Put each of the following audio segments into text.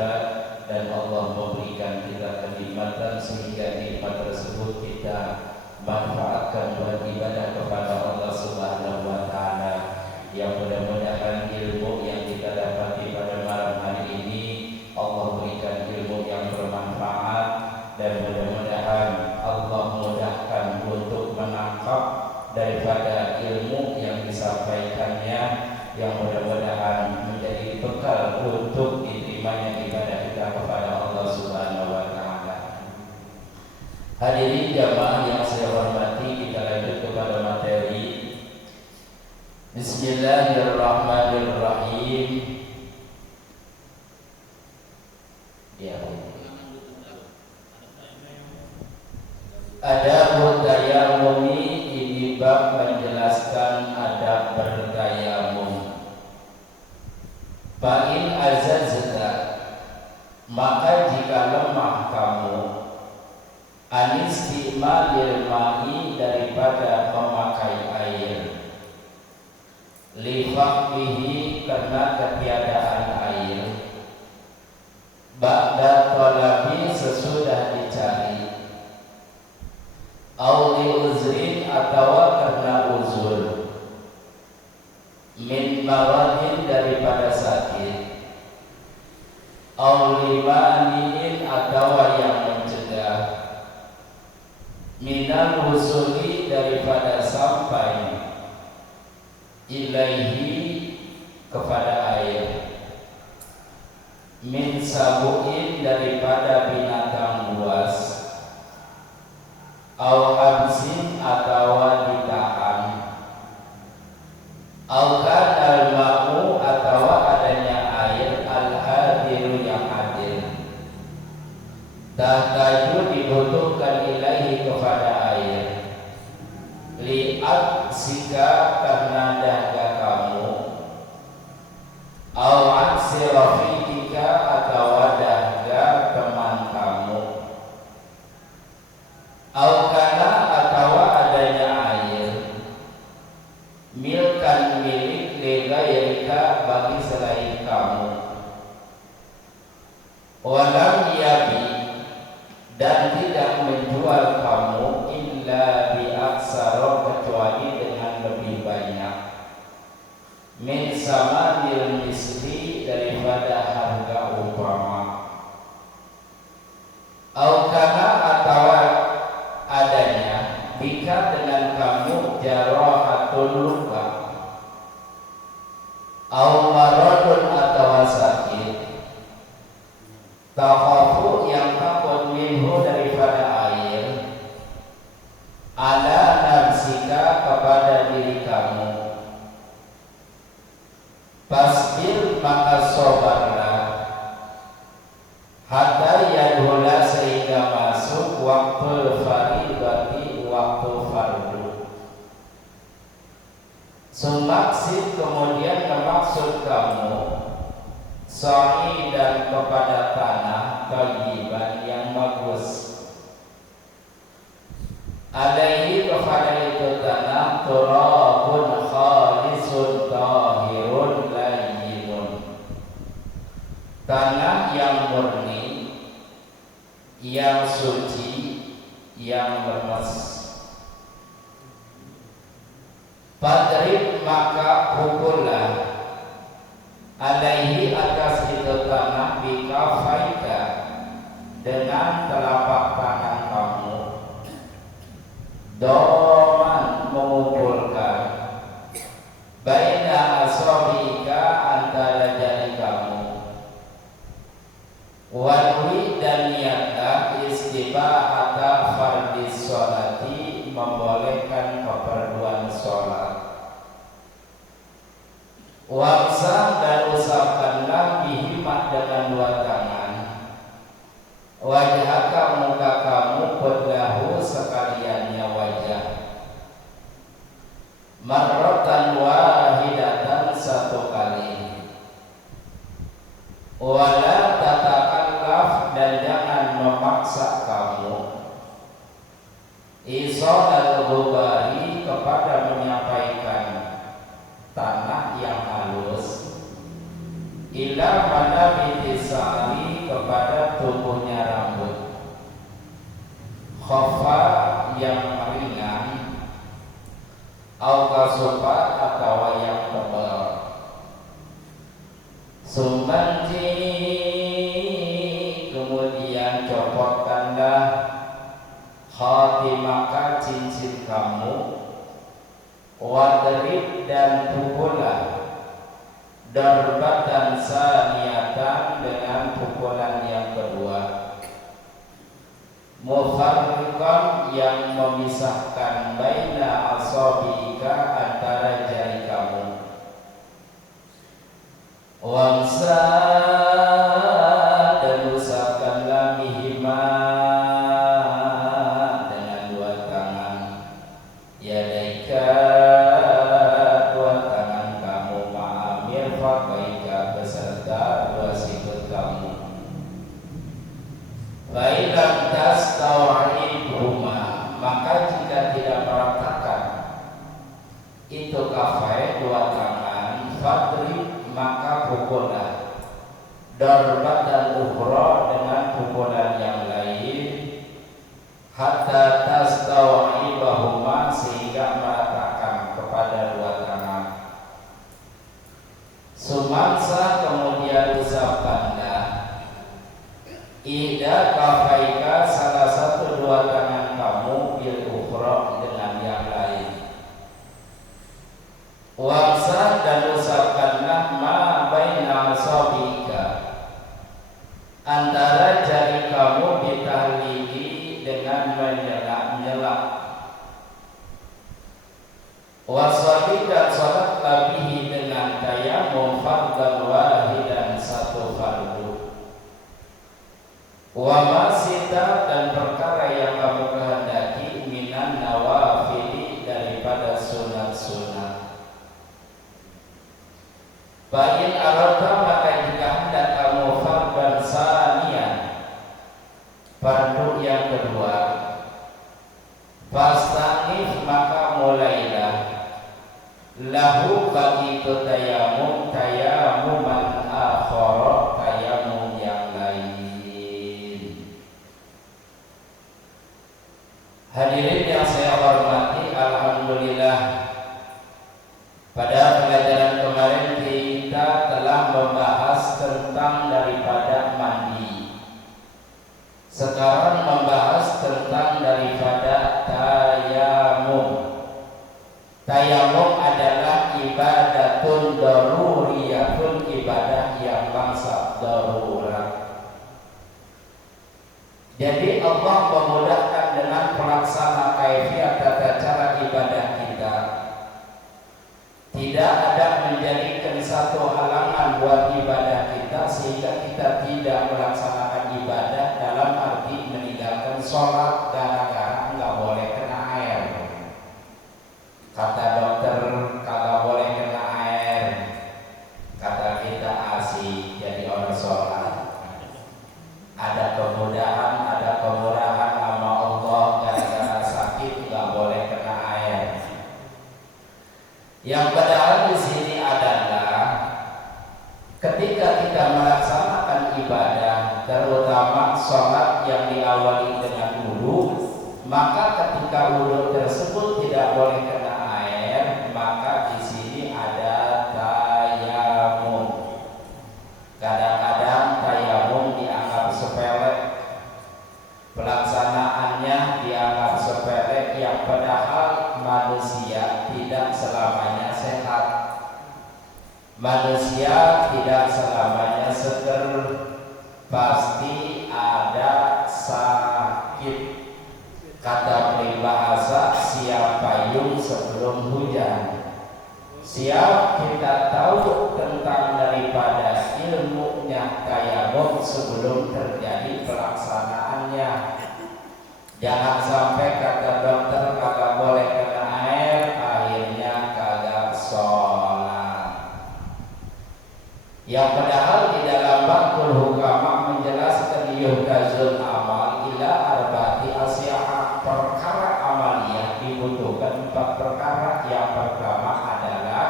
berat dan Allah memberikan kita kenikmatan sehingga nikmat tersebut kita manfaatkan buat ibadah kepada Allah Subhanahu wa taala. Yang mudah-mudahan ilmu yang kita dapati pada malam hari ini Allah berikan ilmu yang bermanfaat, dan mudah-mudahan Allah mudahkan untuk menangkap daripada ilmu yang disampaikannya, yang mudah-mudahan menjadi bekal untuk diterimanya ibadah kita kepada Allah Subhanahu wa taala. Hadirin jamaah yang saya hormati, kita lanjut kepada materi. Bismillahirrahmanirrahim. Ya. Adabut tayammumi, ini bab menjelaskan adab bertayamum. Fa in azazta, maka jika lemah kamu, anistimalil ma'i, daripada memakai air, lifaqbihi, karena ketiadaan air, ba'da talabi, sesudah dicari, au li uzrin, atau karena uzur, min maradin, daripada sakit, au limaniin, atau yang mencegah, minal husuli, daripada sampai, ilaihi, kepada air, min sabuin, daripada binatang buas, au habsin, atau ditahan, au kanal ma'u, atau adanya air, al-hadiru, yang hadir, tahtaju, dibutuhkan, ilaihi, kepada air, li'at sika, karena dahaga kamu, au aksi rafiqika, atau dahaga teman kamu, au kana, atau adanya air, milkan, milik, lighairika, bagi selain kamu, walam yabi, dan tidak menjual kamu, illa bi aksaro, kecuali dengan lebih banyak, min samanil misli, daripada harga umpama, au kana, atau adanya, bika, dengan kamu, jarahatun, luka, au maradun, atau sakit, takhafu, yang takut, minhu, daripada air, ala nafsika, kepada diri kamu, fasbir, maka sabarlah, hatta yadhula, sehingga masuk waktu faridati, waktu fardu, sumaksib, kemudian memaksud kamu, sa'idan, kepada tanah, thayyiban, yang bagus, alaihi, kepada itu tanah, turabun khalisun tahirun layyinun, tanah yang murni, yang suci, yang lemes. Fadrib, maka pukullah, alaihi, atas itu tanah, bikafaika, dengan telapak tangan kamu, doman, mengumpulkan, baina asobika, antara jari kamu, wanwi, dan niatlah, istibahata fardis sholati, membolehkan keperluan sholat, wamsah, dan usapkanlah, bihimah, dengan dua tangan, wajhaka, muka kamu, kullahu, sekaliannya wajah, marratan wahidatan, satu kali, wala tatakallaf, dan jangan memaksa kamu, isal al-ghubari, kepada menyampaikan tanah yang halus, ila mana bitisali, Sumanti, kemudian copotkanlah khatimaka cincin kamu, wadrib dan pukullah darbatan saniyatan dengan pukulan yang kedua, mufarriqan yang memisahkan baina asabiika antara jari kamu, wamsa dan usapkanlah bihima dengan dua tangan, yadaika dua tangan kamu, ma'amir faqaika beserta dua sikut kamu. Fa'ilam tastaw'ibhuma, maka jika tidak meratakan itu kafai dua tangan, fadrib maka pukullah darbatan ukhra dengan pukulan yang lain, hatta tastaw'ibahuma sehingga meratakan kepada dua tangan. Sumansa kemudian usapkanlah ida kafaika salah satu dua tangan kamu bil ukhra dengan yang lain. Wamsah dan usapkanlah ma baina asabika antara jari kamu bitahlili dengan menyela-nyela. Wasali dan salat labihi dengan tayamum fardhan wahidan satu fardu. Wa masita dan perkara yang kamu kehendaki minan nawafili daripada sunat-sunat. Ba'in arata maka jika hendak kamu fardhan saniyan fardu yang kedua, fastanif maka mulailah lahu bagi itu tayamum tayamuman akhara tayamum yang lain. Hadirin yang saya hormati, alhamdulillah pada pelajaran kemarin kita telah membahas tentang daripada mandi. Sekarang membahas tentang daripada tayamum. Tayamum adalah ibadatun daruriyatun, ibadah yang bangsa darurat. Jadi Allah memudahkan dengan pelaksana kaifiat tata cara ibadah kita. Tidak ada menjadikan satu halangan buat ibadah kita sehingga kita tidak melaksanakan ibadah dalam arti meninggalkan sholat gara-gara nggak boleh kena air. Kata dokter kagak boleh kena air, kata kita asik jadi orang sholat. Ada kemudahan, ada kemurahan sama Allah, gara-gara sakit nggak boleh kena air. Yang padahal di sini adalah ketika kita melaksanakan ibadah, terutama sholat yang diawali dengan wudu, maka ketika wudu tersebut tidak boleh kena air, maka di sini ada tayamum. Kadang-kadang tayamum dianggap sepele, pelaksanaannya dianggap sepele, yang padahal manusia tidak selamanya sehat. Manusia tidak selamanya seger, pasti ada sakit. Kata peribahasa, siap payung sebelum hujan. Siap kita tahu tentang daripada ilmunya tayamum sebelum terjadi pelaksanaannya. Jangan sampai kata dokter kagak boleh kena air, akhirnya kagak sholat. Yang padahal di dalam Baqul Hukama menjelaskan yuhdazul amal ila arba'ati asya'ah, perkara amaliyah dibutuhkan 4 perkara. Yang pertama adalah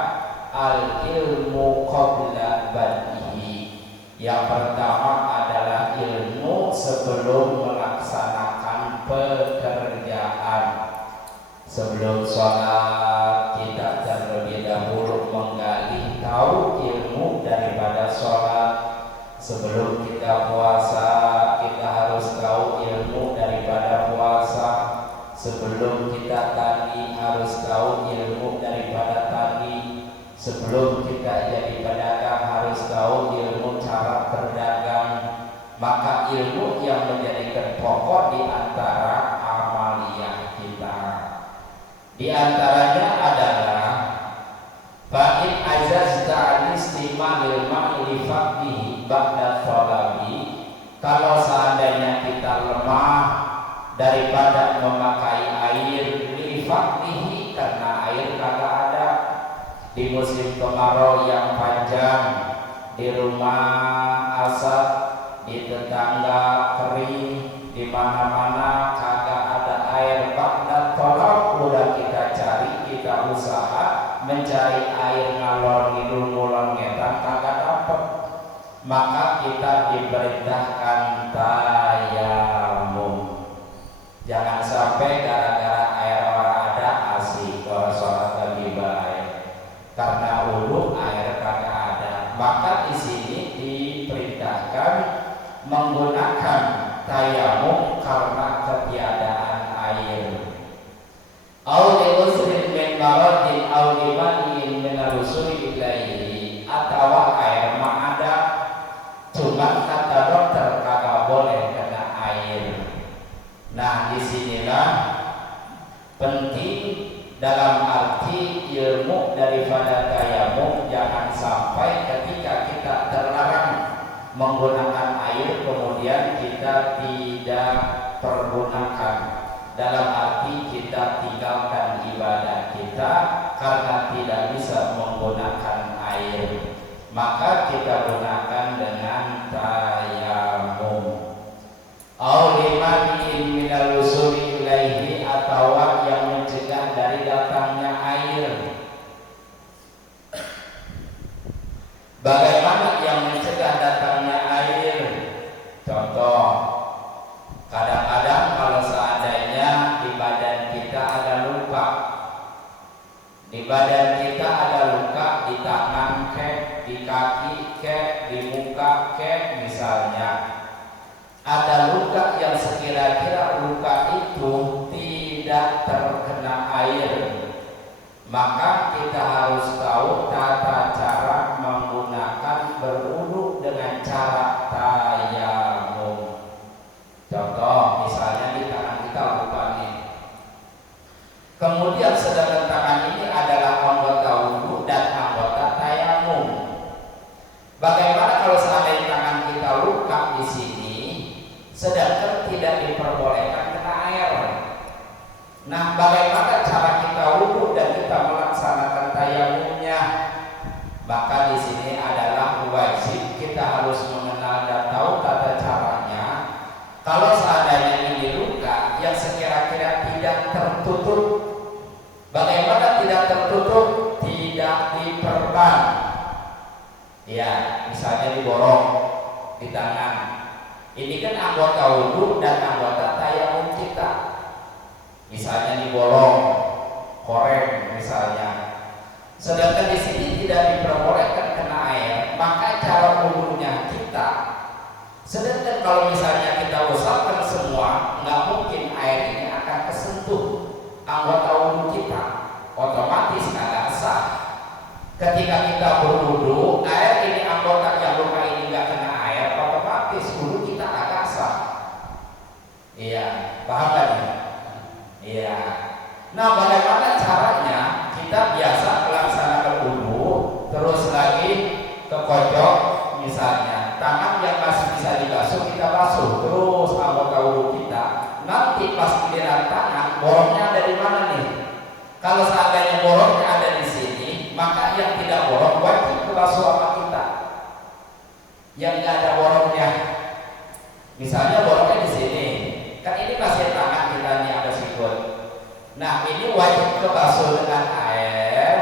al-ilmu qabla bad'ihi. Yang pertama adalah ilmu sebelum melaksanakan pekerjaan. Sebelum sholat kita terlebih dahulu menggali tahu ilmu daripada sholat. Sebelum kita puasa, kita harus tahu ilmu daripada puasa. Sebelum kita tani, harus tahu ilmu daripada tani. Sebelum kita jadi pedagang, harus tahu ilmu cara berdagang. Maka ilmu yang menjadikan pokok di antara amaliyah kita. Di antaranya adalah fa'in azazta an-istimalil ma'li faqdihi ba'da thalabi. Kalau seandainya kita lemah daripada memakai air li faqdihi, karena air kagak ada di musim kemarau yang panjang, di rumah asap, di tetangga kering, di mana-mana kagak ada air. Ba'da thalab, udah kita cari, kita usaha mencari air ngalor ngidul ngulon ngetan kagak dapat, maka kita diperintahkan tayamum. Jangan sampai gara-gara air orang ada asik kalau sholat lagi baik, karena wudu air kagak ada. Maka di sini diperintahkan menggunakan tayamum karena ketiadaan air. Au li usrin min maradin au li mani'in min ar-rusuli ilaihi, atau air mah ada, cuma kata dokter kagak boleh kena air. Nah, disinilah penting dalam arti ilmu daripada tayamum. Jangan sampai ketika kita terlarang menggunakan air kemudian kita tidak pergunakan, dalam arti kita tinggalkan ibadah kita karena tidak bisa menggunakan air. Maka kita gunakan dengan tayamum. Au limanin minal usuli ilaihi, atau yang mencegah dari datangnya air. Bagaimana yang mencegah datangnya air? Contoh, kadang-kadang kalau seandainya di badan kita ada luka, di badan kita ada luka, di tangan kek, di kaki kek, di muka kek misalnya, ada luka yang sekira-kira luka itu tidak terkena air, maka kita harus tahu tata cara menggunakan berwudu dengan cara tayamum. Contoh, misalnya di tangan kita luka nih, kemudian sedangkan tangan ini adalah anggota wudu dan anggota tayamum. Bagaimana kalau seandainya tangan kita luka di sini, sedangkan tidak diperbolehkan kena air? Nah, bagaimana cara kita wudu dan kita melaksanakan tayamumnya? Maka di sini adalah wajib kita harus mengenal dan tahu tata caranya. Kalau seandainya ini luka yang sekira-kira tidak tertutup, bagaimana tidak tertutup? Tidak diperban. Ya, misalnya diborong di tangan. Ini kan anggota wudu dan anggota tayamum kita. Misalnya dibolong, koreng misalnya. Sedangkan di sini tidak diperbolehkan kena air, maka cara wudunya kita. Sedangkan kalau misalnya kita usapkan semua, nggak mungkin air ini akan kesentuh anggota wudu kita, otomatis nggak sah. Ketika kita berwudu, air ini anggota yang luka ini nggak kena air, otomatis wudu kita agak sah. Iya, paham kan? Iya. Nah, bagaimana caranya? Kita biasa melaksanakan wudu, terus lagi ke pojok misalnya, tangan yang masih bisa dibasuh kita basuh, terus anggota wudu kita. Nanti pas giliran tangan, borongnya ada di mana nih? Kalau seandainya borongnya ada di sini, maka yang tidak borong wajib kebasuh sama kita. Yang nggak ada borongnya, misalnya borongnya di sini, kan ini masih tangan kita nih ada sikut. Nah, ini wajib kebasuh dengan air,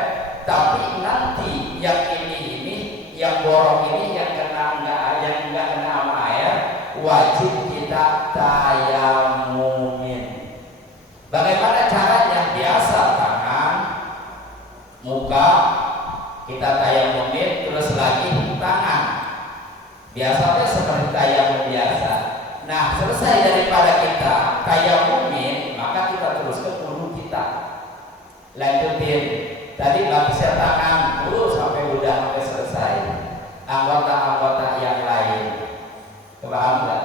tapi nanti yang ini yang borong ini yang nggak kena sama air, wajib kita tayamumin. Bagaimana caranya? Biasa tangan, muka kita tayamumin, terus lagi tangan. Biasanya seperti tayamum biasa. Nah, selesai daripada kita tayamumin, maka kita terus ke wudu kita. Lanjutin. Tadi bapisnya tangan dulu sampai udah sampai selesai. Anggota-anggota yang lain. Paham nggak?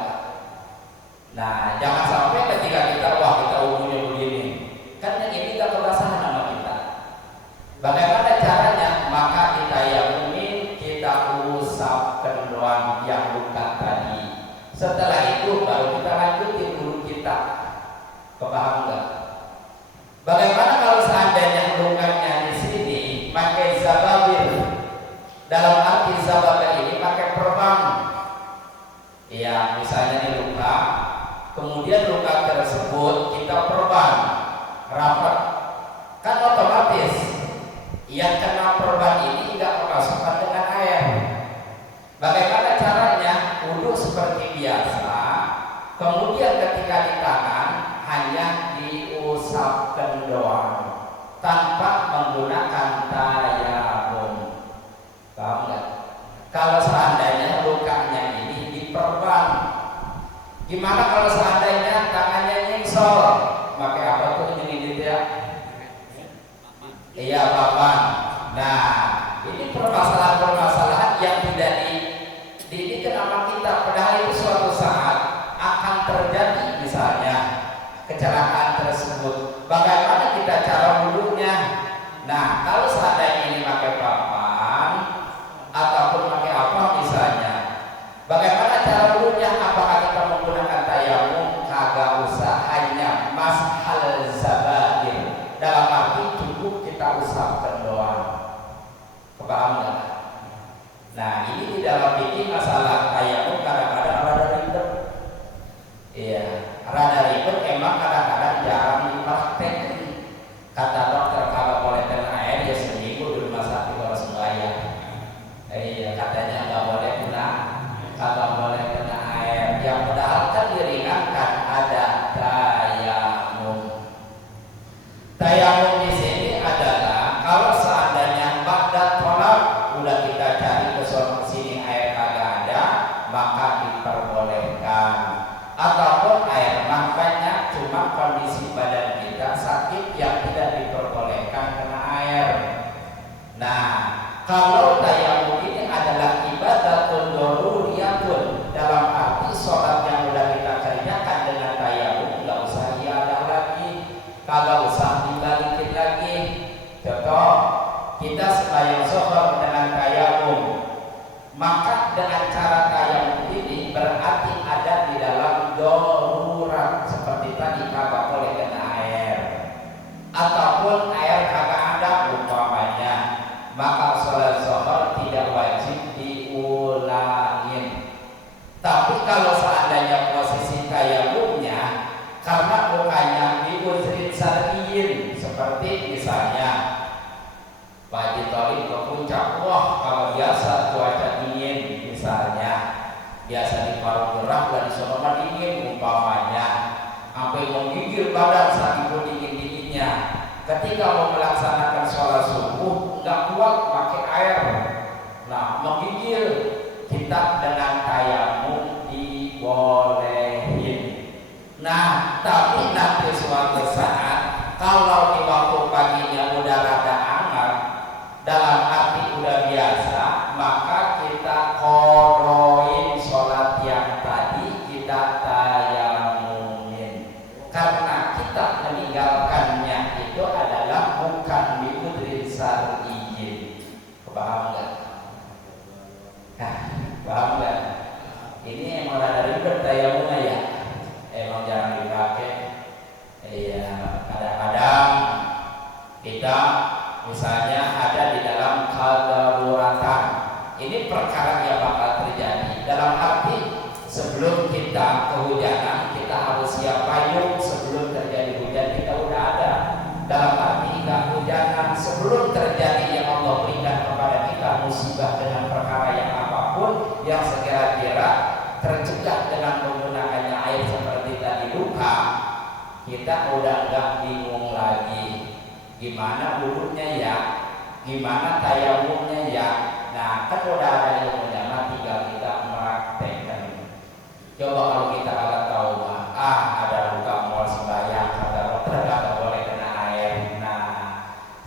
Nah, jangan sampai ketika kita kita umumnya begini, kan yang ini nggak kebasahan sama kita. Bagaimana caranya? Maka kita yamumin, kita usapkan doang yang luka tadi. Setelah itu baru kita lanjutin dulu kita. Paham nggak? Bagaimana kalau seandainya lukanya di sini pakai zababil? Dalam arti zababil ini pakai perban. Ya, misalnya di luka, kemudian luka tersebut kita perban rapat, kan otomatis yang kena perban ini tidak kemasukan dengan air. Bagaimana caranya? Wudu seperti biasa, kemudian ketika di tangan hanya diusapkan doang tanpa menggunakan tayamum. Paham nggak? Kalau seandainya lukanya ini diperban, gimana kalau seandainya tangannya nyengsol? Pakai apa tuh ini ya? Iya, papan. Nah, ini permasalahan-permasalahan yang tidak dididik sama kita. Padahal itu suatu saat akan terjadi, misalnya kecelakaan tersebut. Bagaimana kita cara wudunya? Nah, kalau seandainya ini pakai papan ataupun pakai apa misalnya, bagaimana cara wudunya? Apakah kita menggunakan tayamum? Kagak usah, hanya mashal zabair. Dalam arti cukup kita usapkan doang. Paham nggak? Nah, ini di dalam fikih masalah tayamum kadang-kadang rada ribet. Iya, rada ribet, emang kadang-kadang jarang dipraktekkan. Kata dokter kalau boleh kena air ya seminggu di rumah sakit harus sembahyang. Iya, katanya nggak boleh kena, kagak boleh kena air. Yang padahal kan diringankan ada tayamum. Tayamum di sini adalah kalau seandainya ba'da tolak udah kita cari ke sini air kagak ada, maka diperbolehkan. Ataupun air makanya cuma kondisi badan kita sakit yang tidak diperbolehkan kena air. Nah, kalau tayamum ini adalah ibadatun daruriyatun, dalam arti sholat yang udah kita kerjakan dengan tayamum nggak usah iadah lagi, kagak usah dibalikin lagi. Contoh, kita sembahyang zuhur dengan tayamum, maka dengan cara tayamum ini berarti ada di dalam darurat, seperti tadi kagak boleh kena air ataupun air kagak ada umpamanya, maka sholat zuhur tidak wajib diulangin. Tapi kalau seandainya posisi tayamumnya karena lukanya diuzrin syar'iyyin, seperti misalnya Pak Haji Thalib ke puncak, wah kalau biasa cuaca dingin misalnya, biasa di Parung Gerah dan di Sonoma dingin umpamanya, sampai menggigil badan saat itu dingin-dinginnya. Ketika mau melaksanakan sholat subuh nggak kuat pakai air, nah menggigil, kita dengan tayamum dibolehin. Nah, tapi nanti suatu saat kalau di waktu paginya udah rada hangat, dalam arti udah biasa, maka kita qadhain sholat yang tadi, kita tayamumin. Karena kita meninggalkannya itu adalah bukan biudrin syar'iyyin. Paham nggak? Nah, paham nggak? Ini emang ada ribet tayamumnya ya, emang jarang dipakai. Iya, kadang-kadang kita misalnya ada di dalam kedaruratan, ini perkara yang bakal terjadi. Dalam arti sebelum kita kehujanan, kita harus siap payung. Sebelum terjadi hujan kita udah ada. Dalam arti kita hujanan sebelum terjadi yang Allah berikan kepada kita musibah dengan perkara yang apapun yang sekira-kira tercegah dengan menggunakannya air seperti tadi luka, kita udah nggak bingung lagi gimana wudunya ya, gimana tayamumnya ya. Nah, kan udah ada ilmunya, tinggal kita Coba kalau kita agak tahu ada luka mau sembahyang kata dokter nggak boleh kena air. Nah,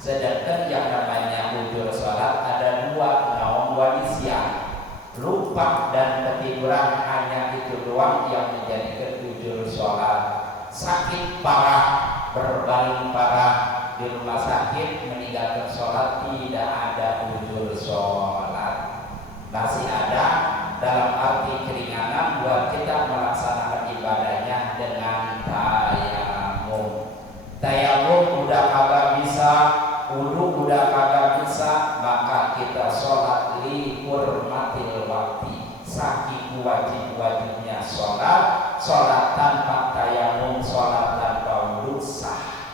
sedangkan yang namanya ujur sholat ada dua, naum wadisya, lupa dan ketiduran, hanya itu doang yang menjadi ujur sholat. Sakit parah, berbaring parah di rumah sakit, meninggalkan sholat, tidak ada ujur sholat. Masih ada dalam arti keringanan buat kita melaksanakan ibadahnya dengan tayamum. Tayamum udah kagak bisa, wudu udah kagak bisa, maka kita sholat li hurmatil wakti. Saking wajib-wajibnya sholat, sholat tanpa tayamum, sholat tanpa wudu sah.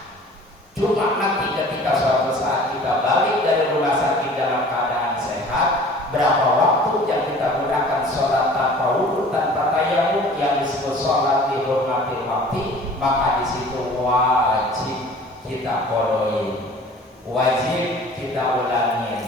Cuma nanti ketika suatu saat kita balik dari rumah sakit dalam keadaan sehat, berapa waktu yang kita gunakan sholat tanpa wudu, tanpa tayamum, yang disebut sholat di hurmatil waktu, maka di situ wajib kita qodoi, wajib kita ulangin.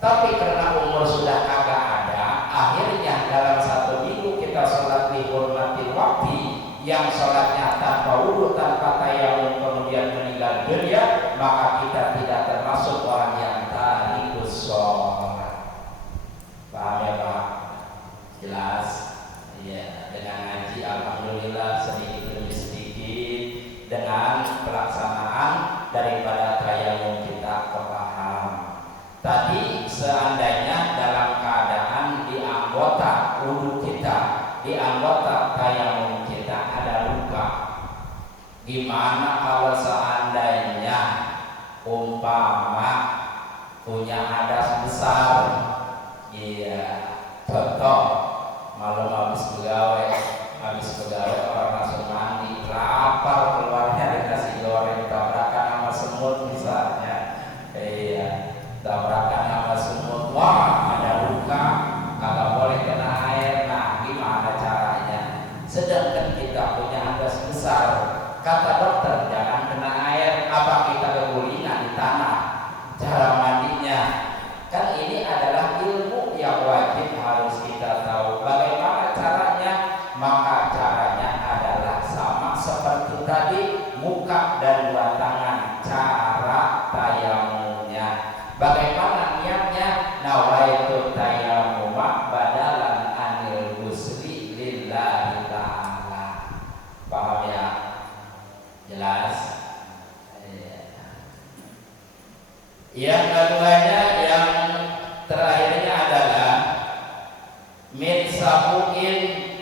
Tapi karena umur sudah kagak ada, akhirnya dalam satu minggu kita sholat di hurmatil waktu, yang sholatnya tanpa wudu, tanpa tayamum, kemudian meninggal dunia, maka kita tidak termasuk orang yang tarikus sholat. Paham ya Pak? Jelas? Ya, dengan ngaji alhamdulillah sedikit demi sedikit, dengan pelaksanaan daripada tayamum kita kepaham. Tadi seandainya dalam keadaan di anggota wudu kita, di anggota tayamum kita ada luka, gimana kalau seandainya umpama punya hadas besar? Iya, contoh malam habis pegawai orang langsung mandi, lapar, keluarnya dikasih goreng, tabrakan sama semut misalnya. Iya, tabrakan sama semut, wah ada luka, kagak boleh kena air. Nah, gimana caranya? Sedangkan kita punya hadas besar, kata dokter jangan kena air, apa kita kegulingan di tanah? Cara mandinya kan ini adalah ilmu yang wajib harus kita tahu. Bagaimana caranya? Maka caranya adalah sama seperti tadi, muka dan dua tangan, cara tayamumnya. Bagaimana niatnya? Nawaitu tayamuma badalan anil ghusli lillahi ta'ala. Paham ya? Jelas? Yang keduanya, yang terakhirnya adalah min sabuin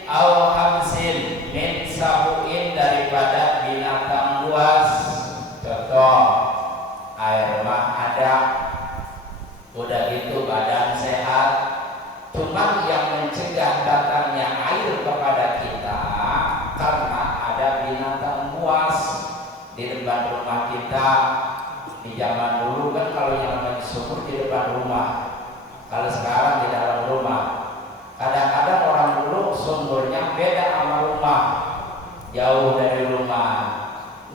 au hamsin. Min sabuin daripada binatang buas. Contoh, air mah ada, udah gitu badan sehat. Cuman yang mencegah datangnya air kepada kita karena ada binatang buas di depan rumah kita. Di zaman dulu kan kalau yang namanya sumur di depan rumah, kalau sekarang di dalam rumah. Kadang-kadang orang dulu sumurnya beda sama rumah, jauh dari rumah.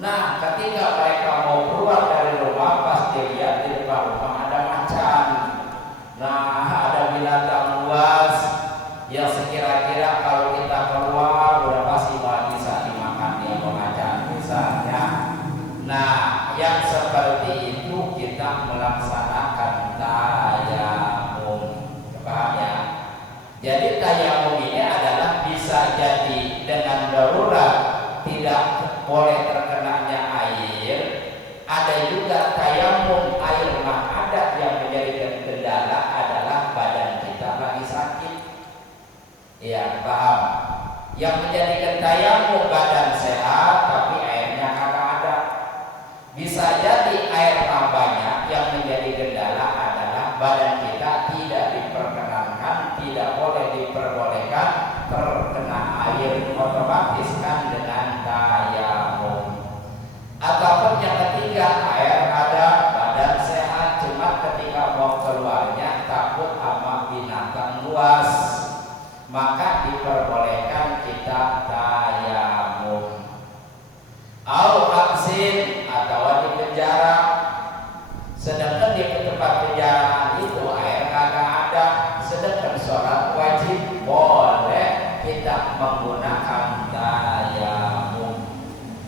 Nah, ketika mereka mau keluar dari rumah, pasti lihat di depan rumah ada macan. Nah, ada binatang buas yang sekira-kira kalau kita keluar udah pasti bisa dimakan dia macan misalnya. Nah, yang seperti itu kita melaksanakan tayamum. Paham ya? Jadi tayamum ini adalah bisa jadi dengan darurat tidak boleh terkenanya air. Ada juga tayamum air mah ada, yang menjadi kendala adalah badan kita lagi sakit. Ya, paham? Yang menjadikan tayamum badan sehat tapi airnya kagak ada. Bisa jadi air banyak, yang menjadi kendala adalah badan kita tidak diperkenankan, tidak boleh diperbolehkan terkena air, otomatis kan dengan tayamum. Ataupun yang ketiga, air ada, badan sehat, cuma ketika mau keluarnya takut sama binatang buas, maka diperbolehkan kita tayamum. Au aksin, atau di penjara, sedangkan di tempat penjaraan itu air kagak ada, sedangkan sholat wajib boleh kita tidak menggunakan tayamum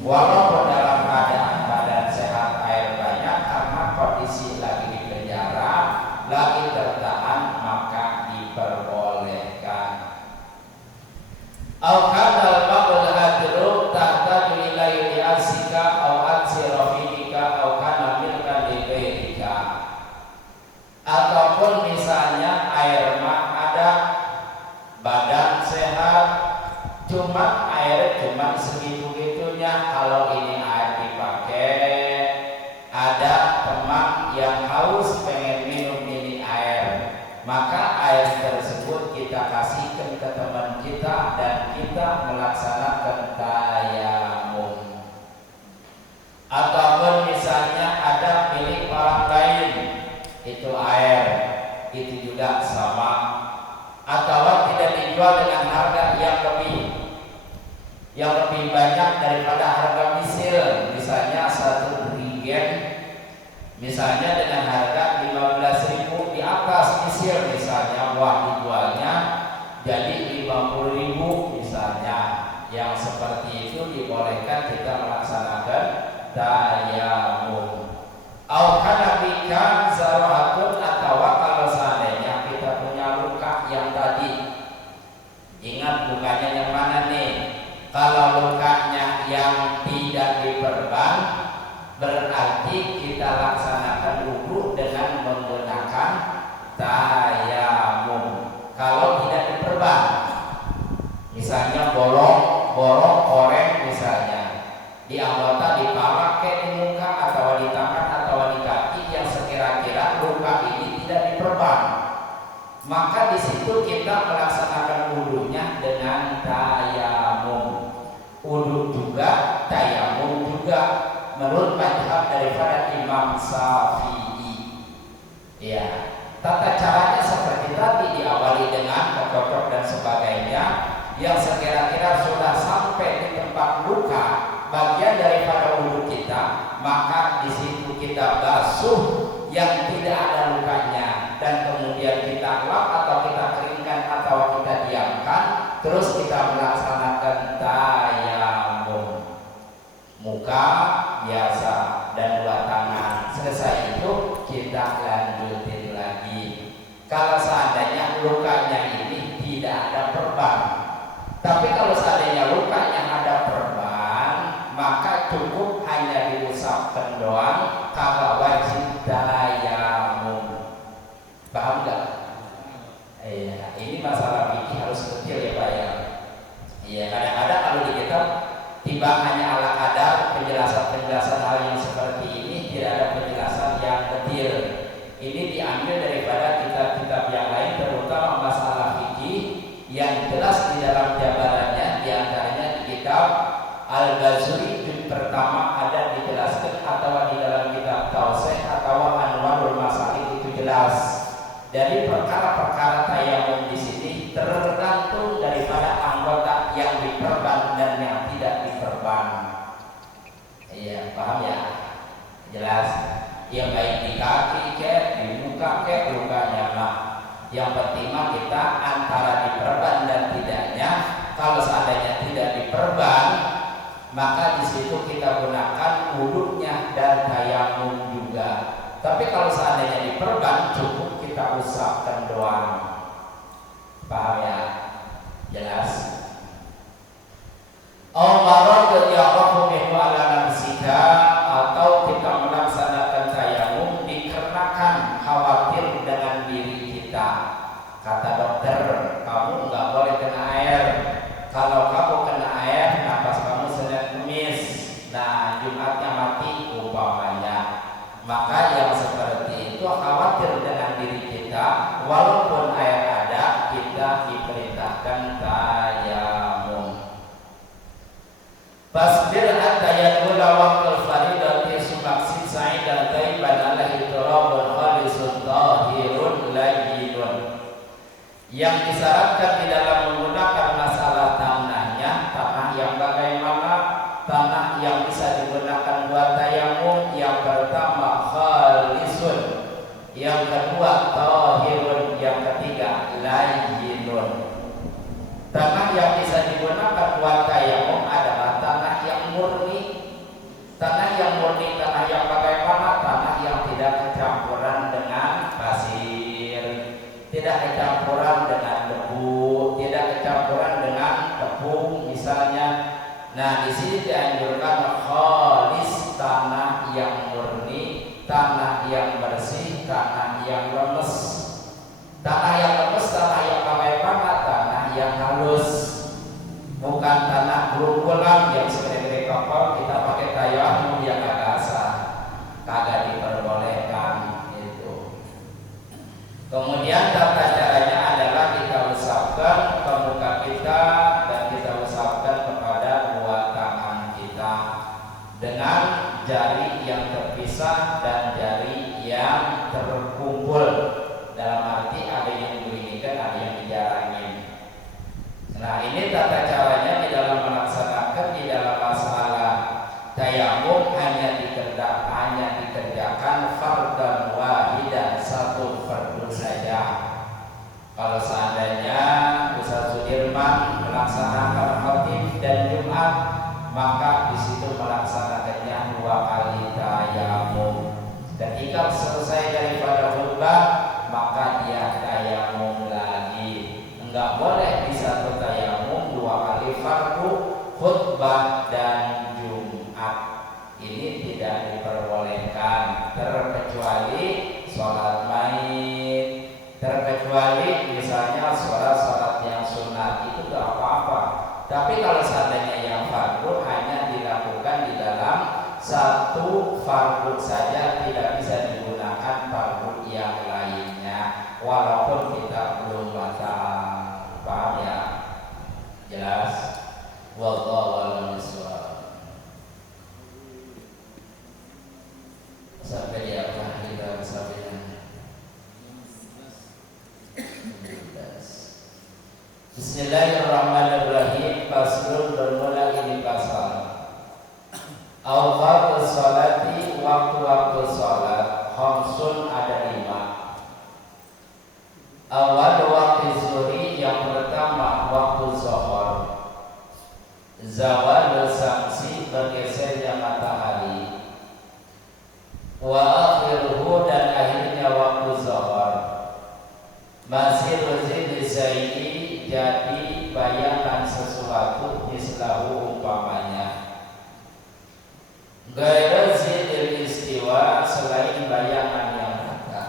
walaupun dalam keadaan badan sehat, air banyak, karena kondisi lagi di penjara, lagi tertahan, maka diperbolehkan. Au kadal ma'ul hadru tahtaju ila yu'asika au atsirafika au kana milkan li ghairika. Ataupun misalnya air mah ada, badan sehat, cuma air cuma segitu-gitunya. Kalau ini air dipakai, ada teman yang haus pengen minum ini air, maka air tersebut kita kasihkan ke teman kita dan kita melaksanakan tayamum. Ataupun misalnya ada milik orang lain itu air, itu juga sama. Atau tidak dijual dengan harga yang lebih banyak daripada harga misil, misalnya 1 rigen, misalnya dengan harga 15.000 di atas misil misalnya, wah dijualnya jadi 50.000 misalnya. Yang seperti itu dibolehkan kita melaksanakan tayamum. Au kana bika zarahatun, atau kalau seandainya kita punya luka yang tadi, ingat lukanya yang mana nih? Kalau lukanya yang tidak diperban, berarti kita laksanakan wudu dengan menggunakan tayamum. Kalau tidak diperban, misalnya bolong koreng misalnya di anggota, di kepala, di muka, atau di tangan, atau di kaki, yang sekira-kira luka ini tidak diperban, maka di situ kita melaksanakan wudunya dengan tayamum. Wudu juga, tayamum juga, menurut mazhab daripada Imam Syafi'i. Ya, tata caranya seperti tadi, diawali dengan kocok dan sebagainya. Yang sekira-kira sudah sampai di tempat luka, bagian daripada wudu kita, maka di situ kita basuh yang tidak ada lukanya, dan kemudian kita lap atau kita keringkan atau kita diamkan, terus kita melaksanakan tayamum. Muka biasa dan 2 tangan. Selesai itu kita lanjutin lagi. Kalau seandainya lukanya ini tidak ada perban, tapi kalau seandainya lukanya ada perban, maka cukup hanya diusapkan doang, kagak wajib tayamum. Paham nggak? Iya, ini masalah fikih harus kecil ya Pak ya. Iya, kadang-kadang kalau di kitab tiba hanya ala kadar penjelasan hal yang seperti ini, tidak ada penjelasan yang detail. Ini diambil daripada kitab-kitab yang lain, terutama masalah fikih yang jelas di dalam jabarannya, diantaranya di kitab Al-Ghazali juz pertama ada dijelaskan, atau di dalam kitab Tauhid atau Anwarul Masail itu jelas. Dari perkara-perkara tayamum di sini tergantung daripada anggota yang diperban dan yang tidak diperban. Iya, paham ya? Jelas. Yang baik di kaki kek, di muka kek, lukanya mah. Yang penting mah kita antara diperban dan tidaknya. Kalau seandainya tidak diperban, maka di situ kita gunakan wudunya dan tayamum juga. Tapi kalau seandainya diperban, cukup kita usapkan doang. Paham ya? Jelas? Al-marad yaqafu minhu ala nafsika, atau kita melaksanakan tayamum dikarenakan khawatir dengan diri kita. Kata dokter, kamu nggak boleh kena air. Kalau kamu kena air, napas kamu Senin Kemis, nah Jumatnya mati umpamanya. Maka yang seperti itu khawatir dengan diri kita, walaupun air ada, kita diperintahkan tayamum. Fasbir hatta yadkhula waqtul faridati sumaksin sa'idan thayyiban alaihi turabun khalisun tahirun layyinun. Yang disyaratkan di dalam menggunakan masalah tanahnya, tanah yang bagaimana? Tanah yang bisa digunakan buat tayamum. Yang pertama khalisun, yang kedua tahirun, yang ketiga layyinun. Tanah yang bisa digunakan buat tayamum adalah tanah yang murni. Tanah yang murni, tanah yang bagaimana? Tanah yang tidak kecampuran dengan pasir, tidak kecampuran dengan debu, tidak kecampuran dengan tepung misalnya. Nah, di sini dianjurkan khalis, tanah yang murni, tanah yang bersih, tanah yang lemes. Tanah yang lemes, tanah yang bagaimana? Tanah yang halus, bukan tanah gerumbulan yang segede-gede kapal kita pakai tayamum yang agak asal, kagak diperbolehkan itu. Kemudian tata caranya adalah kita usapkan ke muka kita dan kita usapkan kepada dua tangan kita dengan jari yang terpisah dan jari yang terkumpul. Dalam arti ada yang dibunyikan, ada yang dijarangin. Nah, ini tata caranya di dalam melaksanakan di dalam masalah tayamum hanya dikerjakan fardhan wahidan, satu fardu saja. Kalau seandainya Ustaz Sudirman melaksanakan khatib dan Jumat, maka di situ melaksanakannya 2 kali tayamum. Ketika selesai daripada khutbah, maka dia tayamum lagi. Enggak boleh bisa tayamum 2 kali fardu, khutbah dan Jumat. Ini tidak diperbolehkan, terkecuali sholat maid, terkecuali misalnya sholat yang sunat, itu gak apa-apa. Tapi kalau seandainya yang fardu hanya dilakukan di dalam satu fardu saja, tidak bisa digunakan fardu yang lainnya, walaupun kita belum batal. Paham ya? Jelas? Wallahu a'lam bishawab. Sampai di apa kita sampai Bismillahirrahmanirrahim. Faslun, bermula ini pasal awqatus sholati, waktu-waktu sholat. Khamsun, ada 5. Awal waktu zuhri, yang pertama waktu zuhur. Zawal samsi, bergesernya matahari. Wa akhiruhu, dan akhirnya waktu zuhur. Masih rezid zaidi, jadi bayangan sesuatu, mislahu umpamanya. Gairah zidil istiwa, selain bayangan yang rata.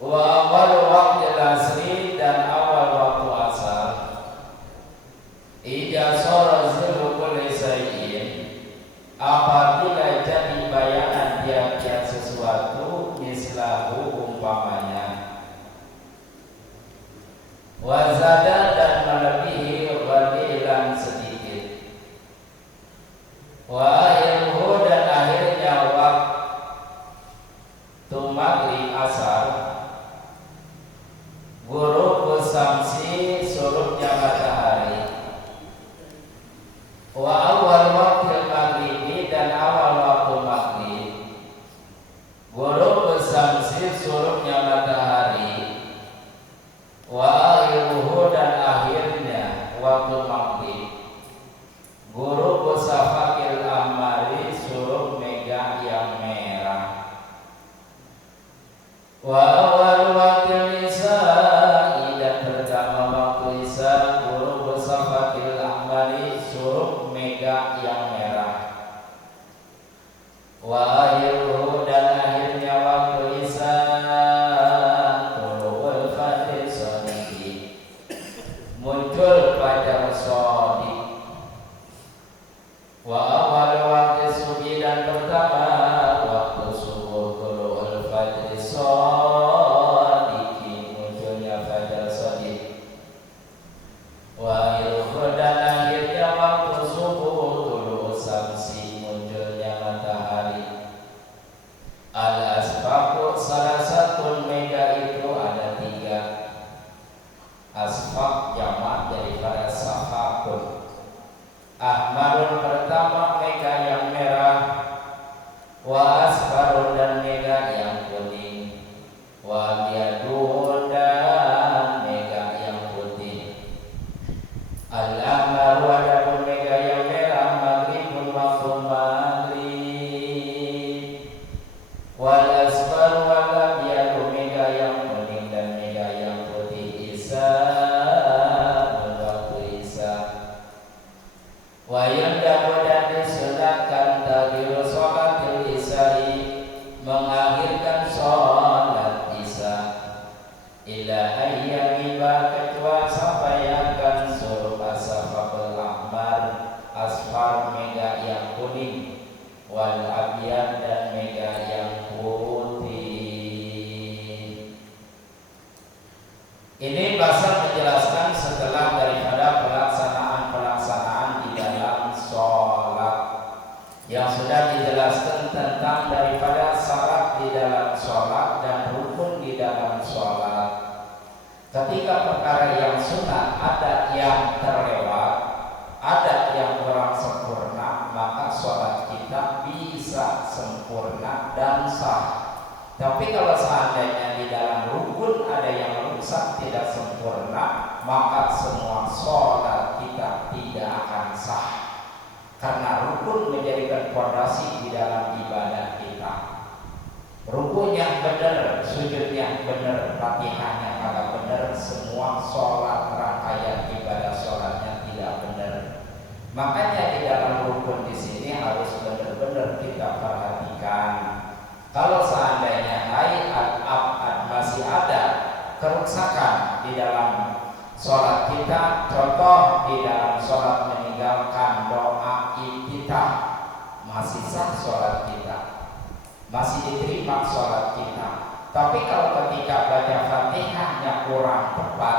Wa awal waktu asri, dan awal waktu asar. Ija sora zilu kulli sayyin, apabila jadi bayangan tiap-tiap sesuatu, mislahu umpamanya. Wazada, dan melebihi qalilan sedikit. Wa akhiruhu, dan akhirnya waktu maghrib asar. Ghurub samsi, surutnya matahari. Wa awal waktu maghribi, dan awal waktu maghrib. Ghurub samsi, surutnya matahari. Wa akhiruhu, dan akhirnya waktu maghrib. Guru busafakil amari, suruh mega yang merah. Wa awal wakil isya, ila ayyamiba ketua sampaikan suruh asfabul ahmar asfar mega yang kuning wal abyad dan mega yang putih. Ini bahasa menjelaskan setelah daripada pelaksanaan di dalam sholat yang sudah dijelaskan tentang daripada syarat di dalam sholat dan rukun di dalam sholat. Ketika perkara yang sunat ada yang terlewat, ada yang kurang sempurna, maka sholat kita bisa sempurna dan sah. Tapi kalau seandainya di dalam rukun ada yang rusak tidak sempurna, maka semua sholat kita tidak akan sah. Karena rukun menjadikan fondasi di dalam ibadah kita. Rukunnya benar, sujudnya benar, Fatihahnya kagak benar, semua sholat rangkaian ibadah sholatnya tidak benar. Makanya di dalam rukun di sini harus benar-benar kita perhatikan. Kalau seandainya hayat abad masih ada kerusakan di dalam sholat kita, contoh di dalam sholat meninggalkan doa iftitah, masih sah sholat kita, masih diterima sholat kita. Tapi kalau ketika baca Fatihahnya kurang tepat,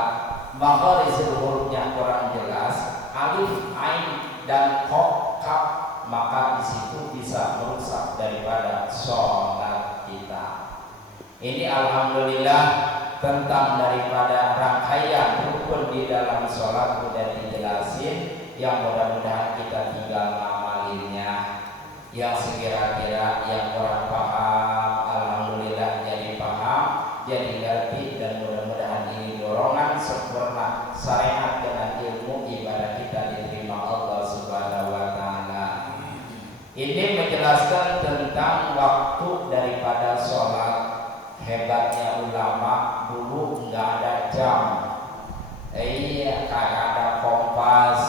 makharijul hurufnya kurang jelas, alif, ain dan kaf, maka di situ bisa merusak daripada sholat kita. Ini alhamdulillah tentang daripada rangkaian rukun di dalam sholat sudah dijelasin, yang mudah-mudahan kita tinggal ngamalinnya. Yang sekira-kira yang kurang paham, alhamdulillah jadi paham, jadi ngerti, dan mudah-mudahan ini dorongan sempurna syariat dengan ilmu ibadah kita diterima Allah Subhanahu wa Ta'ala. Ini menjelaskan tentang waktu daripada sholat. Hebatnya ulama dulu nggak ada jam, kagak ada kompas,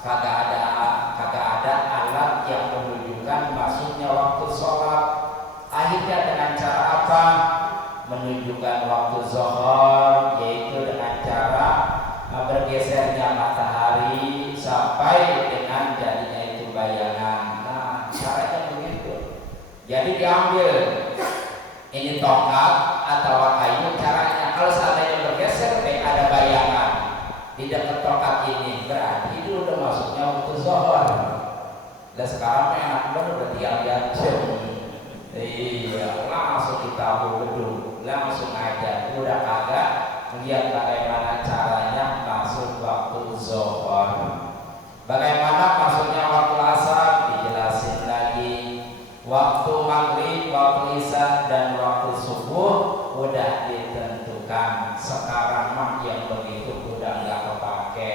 kagak ada alat yang menunjukkan masuknya waktu sholat. Akhirnya dengan cara apa? Menunjukkan waktu zuhur, yaitu dengan cara bergesernya matahari sampai dengan jadinya itu bayangan. Nah, caranya begitu. Jadi diambil ini tongkat atau kayu, caranya kalau seandainya bergeser ada bayangan di dekat tongkat ini, berarti itu udah masuknya waktu zuhur. Dan sekarang enak banget, udah tinggal jam. Iya, langsung ditabuh gedung, langsung aja, udah kagak melihat bagaimana caranya masuk waktu zuhur. Bagaimana masuknya waktu asar dijelasin lagi. Waktu maghrib, waktu isya, dan waktu subuh udah ditentukan. Sekarang mah yang begitu udah nggak kepake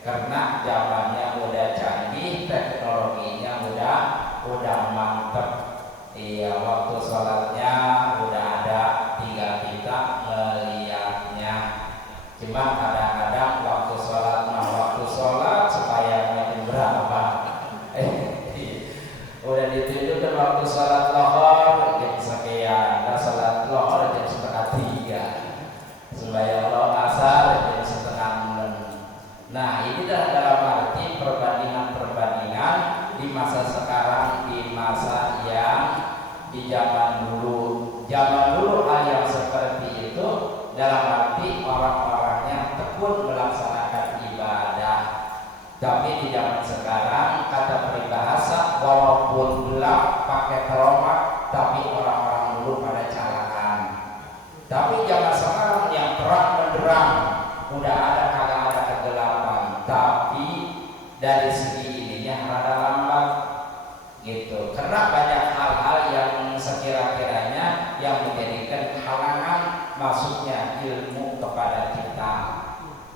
karena zamannya udah canggih, teknologinya udah mantep. Iya, waktu sholatnya udah ada, tinggal kita ngeliatnya. Cuman kadang-kadang waktu sholat supaya makin berapa? Udah ditunjukkan waktu sholat lohor jam sekian, nah sholat lohor jam 2:30, sembahyang lohor asar jam 5:30. Nah, ini dalam arti perbandingan di masa sekarang, di masa yang di zaman dulu. Zaman dulu hal yang seperti itu dalam arti orang-orangnya tekun melaksanakan ibadah. Tapi di zaman sekarang kata peribahasa, walaupun gelap pakai teromak, tapi orang-orang dulu pada carakan. Tapi zaman sekarang yang terang benderang, udah ada kagak ada kegelapan, tapi dari segi ininya rada lambat gitu. Karena banyak hal-hal yang sekira-kiranya yang menjadikan halangan masuknya ilmu kepada kita.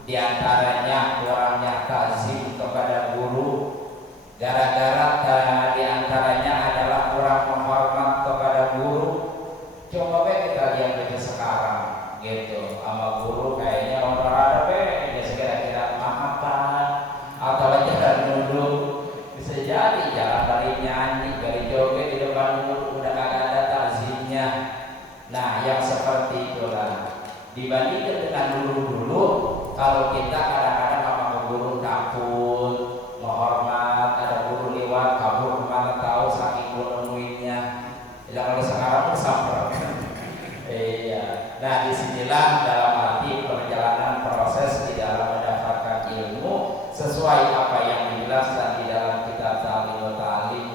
Di antaranya kurangnya ta'zim kepada guru, gara-gara di antaranya adalah kurang menghormat kepada guru. Coba kita lihat aja sekarang gitu, sama guru kayaknya orang ada ya sekira-kira maafkan atau jalan nunduk, bisa jadi jalan dari nyanyi, dari joget di depan guru udah kagak ada ta'zimnya. Nah, yang seperti itulah dibandingkan dengan dulu-dulu. Kalau kita kadang-kadang sama guru takut, menghormat, ada guru lewat kabur kemana tahu saking nungguinnya. Ya kalau sekarang pun samper. Iya. Nah disinilah dalam arti perjalanan proses di dalam mendapatkan ilmu sesuai apa yang dijelaskan di dalam kitab Ta'limut Ta'lim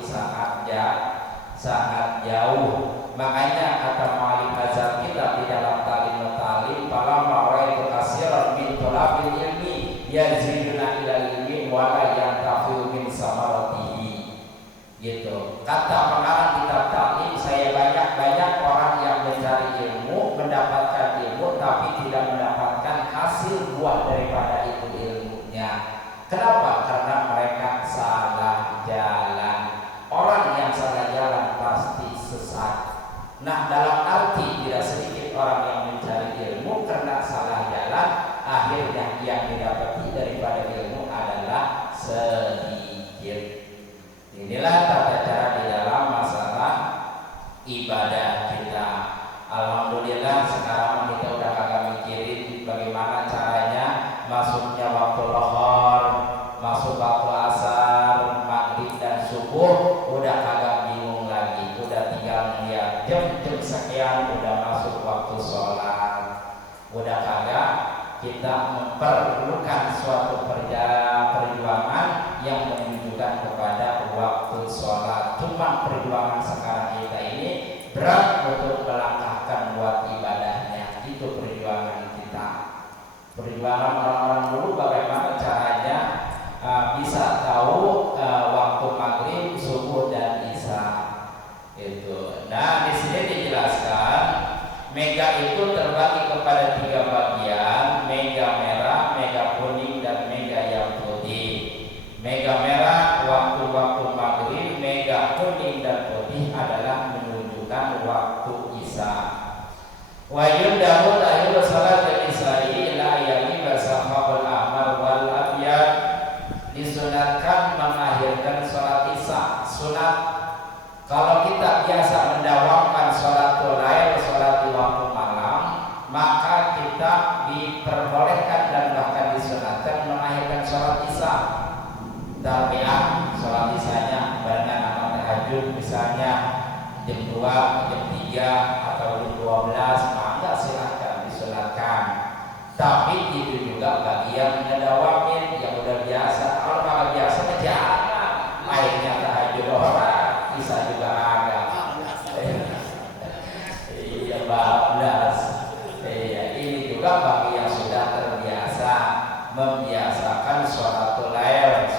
sangat jauh. Makanya kata Malik Azhar kita di dalam Ta'limut Ta'lim, falamma ra'aitu katsiran min thalabil ilmi yaziduna ila ilmi wa la yantafi'u min samaratihi. Gitu. Kata pengarang kitab Ta'lim, saya banyak orang yang mencari ilmu, mendapatkan ilmu tapi tidak mendapatkan hasil buah daripada itu ilmunya. Kenapa? Karena mereka salah jalan. Orang yang salah jalan pasti sesat. Nah dalam arti tidak sedikit orang yang mencari ilmu karena salah jalan, akhirnya yang didapati daripada ilmu adalah sedikit. Inilah tata cara di dalam masalah ibadah kita. Alhamdulillah sekarang kita udah kagak mikirin bagaimana caranya masuknya waktu lohor, masuk waktu asar, maghrib dan subuh, udah kagak bingung lagi. Udah tinggal lihat jam sekian udah masuk waktu sholat. Udah kagak kita memerlukan suatu perjuangan yang menunjukkan kepada waktu sholat. Cuma perjuangan sekarang kita ini berat untuk melangkahkan buat ibadahnya. Itu perjuangan kita. Perjuangan orang-orang dulu bagaimana caranya bisa tahu waktu maghrib, subuh dan isya. Itu. Nah di sini dijelaskan mega itu terbagi kepada 3 bagian, mega merah, mega kuning dan mega yang putih. Mega merah waktu-waktu maghrib, mega kuning dan putih adalah menunjukkan waktu isya. Wa yudahu ta'ala salat al-isya'i ila ayami basahhabul ahmar wal abyad. Disunatkan mengakhirkan sholat isya. Sunat kalau kita biasa mendawamkan sholat lail, sholat di waktu malam, maka kita diperbolehkan dan bahkan disunatkan mengakhirkan sholat isya. Tabi'ah sholat isyanya barengan sama tahajud misalnya jam 2, jam 3 atau jam 12, maka silakan disunatkan. Tapi itu juga bagi yang ngedawamin, yang udah biasa. Kalau nggak biasa jangan akhirnya tahajud orang bisa juga agak. Iya 14. Iya ini juga bagi yang sudah terbiasa membiasakan sholatul lail,